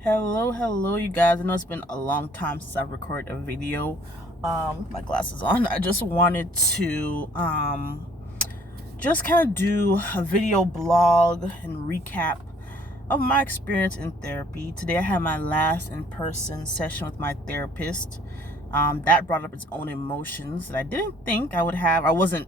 Hello, you guys. I know it's been a long time since I've recorded a video. My glasses on. I just wanted to just kind of do a video blog and recap of my experience in therapy. Today I had my last in-person session with my therapist. That brought up its own emotions that I didn't think I would have. I wasn't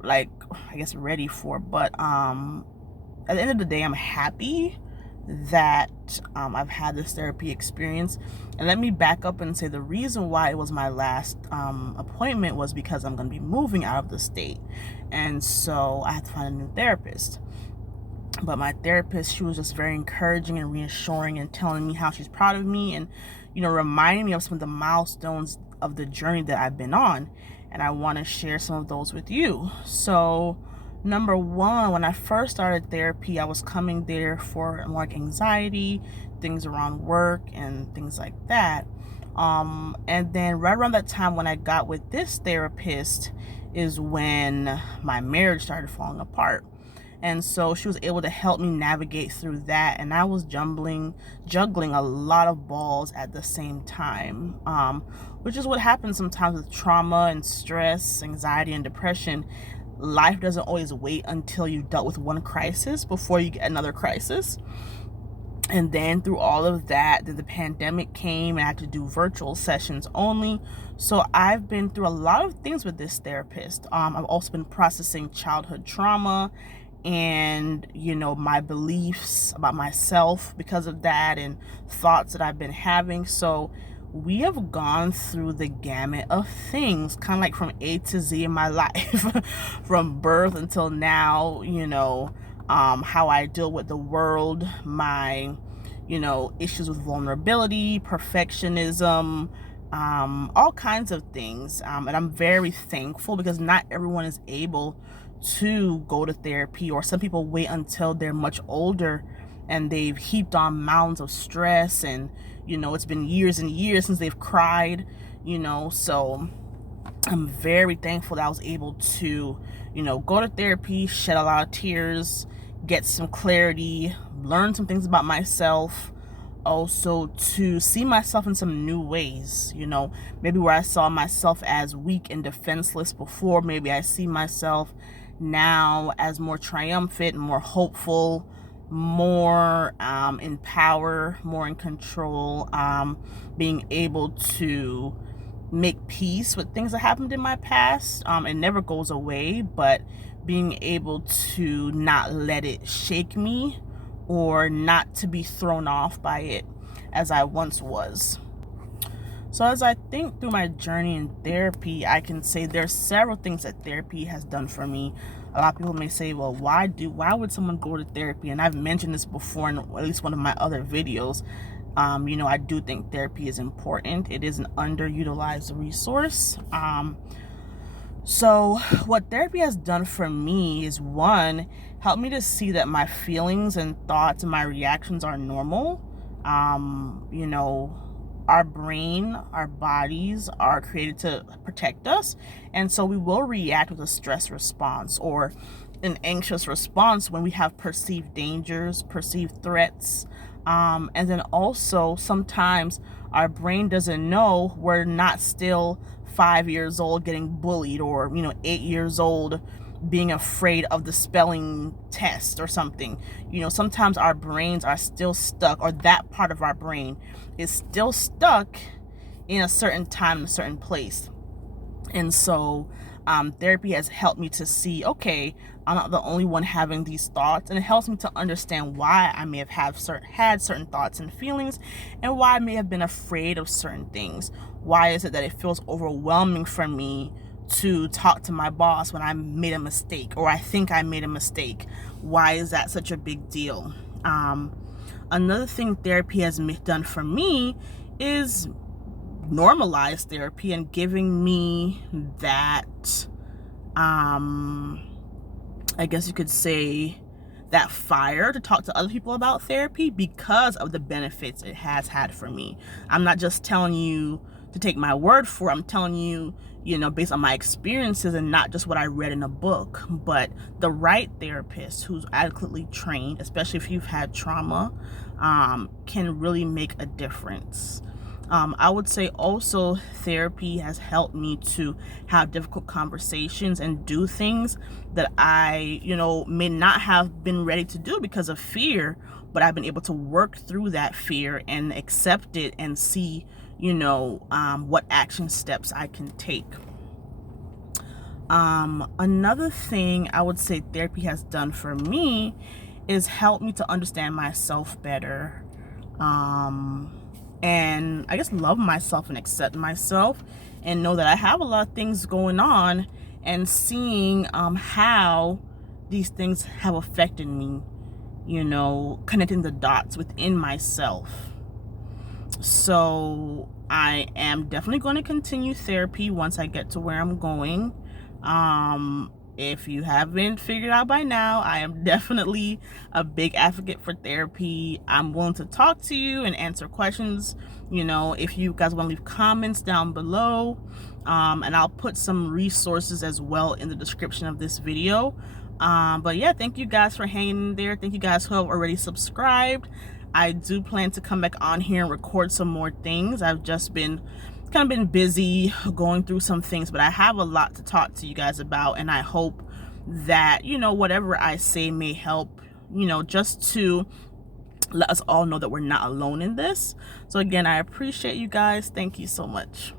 ready for, but at the end of the day, I'm happy that I've had this therapy experience. And let me back up and say the reason why it was my last appointment was because I'm going to be moving out of the state. And so I had to find a new therapist. But my therapist, she was just very encouraging and reassuring and telling me how she's proud of me and, reminding me of some of the milestones of the journey that I've been on. And I want to share some of those with you. So, number one, when I first started therapy, I was coming there for more anxiety, things around work, and things like that. And then right around that time when I got with this therapist is when my marriage started falling apart. And so she was able to help me navigate through that. And I was juggling a lot of balls at the same time, which is what happens sometimes with trauma and stress, anxiety, and depression. Life doesn't always wait until you've dealt with one crisis before you get another crisis. And then through all of that, the pandemic came and I had to do virtual sessions only. So I've been through a lot of things with this therapist. I've also been processing childhood trauma and my beliefs about myself because of that, and thoughts that I've been having. So we have gone through the gamut of things, kind of like from A to Z in my life, from birth until now. How I deal with the world, my issues with vulnerability, perfectionism, all kinds of things. And I'm very thankful because not everyone is able to go to therapy, or some people wait until they're much older and they've heaped on mounds of stress, and it's been years and years since they've cried. So I'm very thankful that I was able to go to therapy, shed a lot of tears, get some clarity, learn some things about myself, also to see myself in some new ways. Maybe where I saw myself as weak and defenseless before, maybe I see myself now as more triumphant, more hopeful, more in power, more in control, being able to make peace with things that happened in my past. It never goes away, but being able to not let it shake me, or not to be thrown off by it as I once was. So as I think through my journey in therapy, I can say there's several things that therapy has done for me. A lot of people may say, well, why would someone go to therapy? And I've mentioned this before in at least one of my other videos. I do think therapy is important. It is an underutilized resource. So what therapy has done for me is, one, help me to see that my feelings and thoughts and my reactions are normal. Our brain, our bodies are created to protect us. And so we will react with a stress response or an anxious response when we have perceived dangers, perceived threats. And then also sometimes our brain doesn't know we're not still 5 years old getting bullied, or 8 years old being afraid of the spelling test or something. Sometimes our brains are still stuck, or that part of our brain is still stuck in a certain time, in a certain place. And so therapy has helped me to see, okay, I'm not the only one having these thoughts, and it helps me to understand why I may have had certain thoughts and feelings, and why I may have been afraid of certain things. Why is it that it feels overwhelming for me to talk to my boss when I made a mistake, or I think I made a mistake? Why is that such a big deal? Another thing therapy has done for me is normalize therapy and giving me that, I guess you could say, that fire to talk to other people about therapy because of the benefits it has had for me. I'm not just telling you to take my word for it. I'm telling you, you know, based on my experiences and not just what I read in a book. But the right therapist who's adequately trained, especially if you've had trauma, can really make a difference. I would say also therapy has helped me to have difficult conversations and do things that I, you know, may not have been ready to do because of fear, but I've been able to work through that fear and accept it and see, you know, what action steps I can take. Another thing I would say therapy has done for me is help me to understand myself better. And I guess love myself and accept myself and know that I have a lot of things going on, and seeing how these things have affected me, you know, connecting the dots within myself. So I am definitely going to continue therapy once I get to where I'm going. If you haven't figured out by now, I am definitely a big advocate for therapy. I'm willing to talk to you and answer questions. You know, if you guys want to leave comments down below, and I'll put some resources as well in the description of this video. But yeah, thank you guys for hanging in there. Thank you guys who have already subscribed. I do plan to come back on here and record some more things. I've just been kind of been busy going through some things, but I have a lot to talk to you guys about, and I hope that, you know, whatever I say may help, you know, just to let us all know that we're not alone in this. So again, I appreciate you guys. Thank you so much.